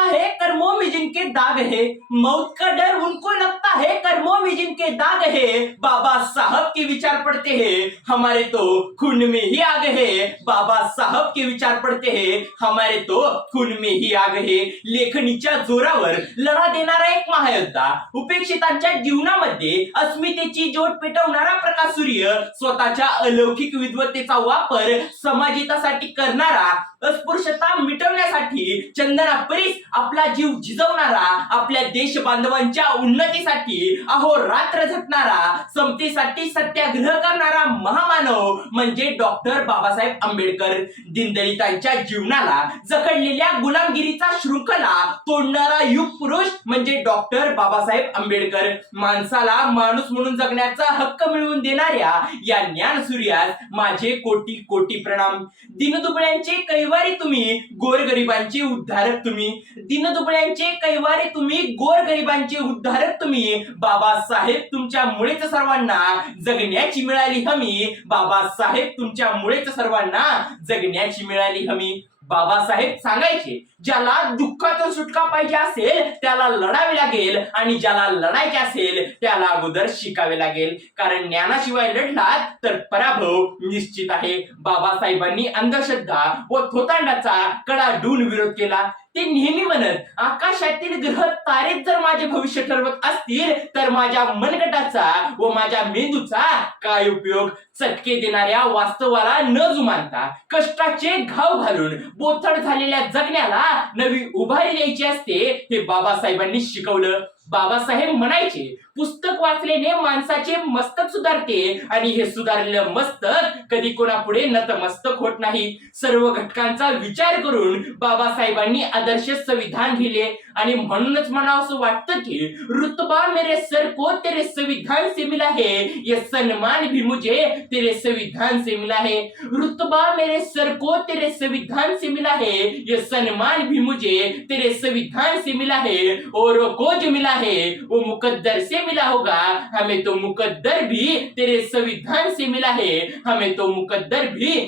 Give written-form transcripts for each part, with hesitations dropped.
लगता है कर्मों में जिनके दाग है, मौत का डर उनको लगता है कर्मों में जिनके दाग है। बाबा साहब के विचार पढ़ते हैं हमारे तो खून में ही आग है। बाबा साहब के विचार पढ़ते हैं हमारे तो खून में ही आग है। लेखणीच्या जोरावर लढा देणारा एक महायोद्धा, उपेक्षितांच्या जीवनामध्ये अस्मितेची ज्योत पेटवणारा प्रकाश सूर्य, स्वतःच्या अलौकिक विद्वत्तेचा वापर समाजहितासाठी करणारा, अस्पृश्यता मिटवण्यासाठी चंदनापरीस आपला जीव झिजवणारा, आपल्या देश बांधवांच्या उन्नतीसाठी अहोरात्र झटणारा, समतेसाठी सत्याग्रह करणारा महामानव म्हणजे डॉक्टर बाबासाहेब आंबेडकर। दीनदलितांच्या जीवनाला जखडलेल्या गुलामगिरीचा शृंखला तोडणारा युग पुरुष म्हणजे डॉक्टर बाबासाहेब आंबेडकर। माणसाला माणूस म्हणून जगण्याचा हक्क मिळवून देणाऱ्या या ज्ञान सूर्यास माझे कोटी कोटी प्रणाम। दीनदुबळ्यांचे कैवारी तुम्ही, गोरगरिबांचे उद्धारक तुम्ही। दीनदुबळ्यांचे कैवारी तुम्ही, गोरगरिबांचे उद्धारक तुम्ही। बाबासाहेब तुमच्यामुळेच सर्वांना जगण्याची मिळाली हमी। बाबासाहेब तुमच्यामुळेच सर्वांना जगण्याची मिळाली हमी। बाबासाहेब सांगायचे, ज्याला दुःखातून सुटका पाहिजे असेल त्याला लढावे लागेल, आणि ज्याला लढायचे असेल त्याला अगोदर शिकावे लागेल, कारण ज्ञानाशिवाय लढलात तर पराभव निश्चित आहे। बाबासाहेबांनी अंधश्रद्धा व थोतांडाचा कडाडून विरोध केला। ते नेहमी म्हणत, आकाशातील ग्रह तारेच जर माझे भविष्य ठरवत असतील तर माझ्या मनगटाचा व माझ्या मेंदूचा काय उपयोग। चटके देणाऱ्या वास्तवाला न जुमानता कष्टाचे घाव घालून बोथट झालेल्या जगण्याला नवी उभारी द्यायची असते, हे बाबासाहेबांनी शिकवलं। बाबासाहेब म्हणायचे, पुस्तक वाचल्याने माणसाचे मस्तक सुधारते, आणि हे सुधारलेलं मस्तक कधी कोणापुढे नतमस्तक होत नाही। सर्व घटकांचा विचार करून बाबासाहेबांनी आदर्श संविधान लिहिले, आणि म्हणूनच म्हणावंसं वाटतं की रुतबा मेरे सर को तेरे संविधान से मिला है, ये सन्मान भी मुझे तेरे संविधान से मिला है। रुतबा मेरे सर को तेरे संविधान से मिला है, ये सन्मान भी मुझे तेरे संविधान से मिला है, और को जो मिला है वो मुकद्दर से मिला होगा, हमें तो मुकद्दर भी तेरे संविधान से मिला है, हमें तो मुकद्दर भी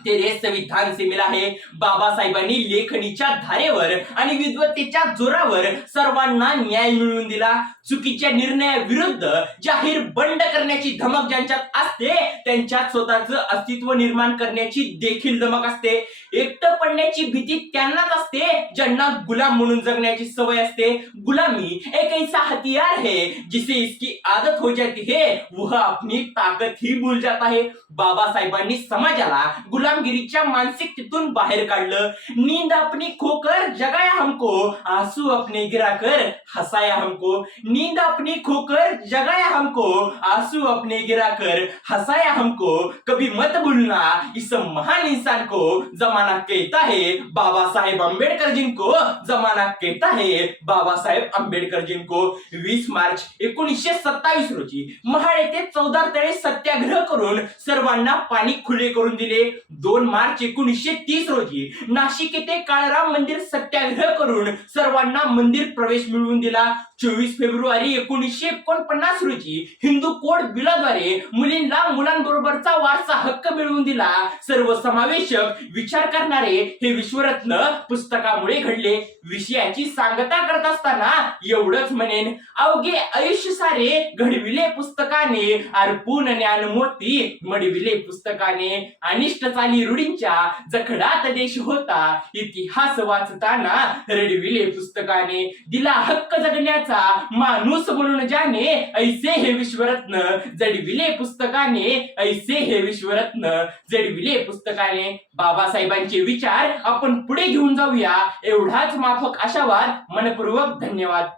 तेरे संविधान से मिला है। बाबासाहेबांनी लेखणीच्या धारेवर आणि विद्वत्तेच्या जोरावर सर्वांना न्याय मिळवून दिला। चुकीच्या निर्णयाविरुद्ध जाहीर बंड करण्याची धमक ज्यांच्यात असते त्यांच्यात स्वतःचं अस्तित्व निर्माण करण्याची देखील धमक असते। एकटं पडण्याची भीती त्यांनाच असते ज्यांना गुलाम म्हणून जगण्याची सवय असते। गुलामी एक ऐसा हथियार है जिसे इसकी आदत हो जाती है वह अपनी ताकत ही भूल जाता है। बाबासाहेबांनी समाजाला गुलामगिरीच्या मानसिकतेतून बाहेर काढलं। नींद अपनी खोकर जगाया हमको, आंसू अपने गिराकर हंसाया हमको। नींद अपनी खोकर जगाया हमको, आंसू अपने गिराकर हंसाया हमको। कभी मत भूलना इस महान इंसान को, जमाना कहता है बाबा साहेब आंबेडकर जिनको, जमाना कहता है बाबा साहेब आंबेडकर जिनको। 20 मार्च 1927 रोजी महाड येथे 14 तळे सत्याग्रह करून सर्वांना पाणी खुले करून दिले। 2 मार्च 1930 रोजी नाशिक येथे काळराम मंदिर सत्याग्रह करून सर्वांना मंदिर प्रवेश मिळवून दिला। 24 फेब्रुवारी 1949 रोजी हिंदू कोड बिलाद्वारे मुलींना मुलांबरोबरचा वारसा हक्क मिळवून दिला। सर्वसमावेशक विचार करणारे हे विश्वरत्न पुस्तकामुळे घडले। विषयाची सांगता करत असताना एवढंच म्हणेन, अवघे आयुष्य सारे घडविले पुस्तकाने, अर्पून ज्ञान मोती मडविले पुस्तकाने। अनिष्ट चाली रूढींच्या जखडात देश होता, इतिहास वाचताना रडविले पुस्तकाने। दिला हक्क जगण्याचा माणूस म्हणून ज्याने, ऐसे हे विश्वरत्न जडविले पुस्तकाने, ऐसे हे विश्वरत्न जडविले पुस्तकाने। बाबासाहेबांचे विचार आपण पुढे घेऊन जाऊया एवढाच माफक आशावाद। मनपूर्वक धन्यवाद।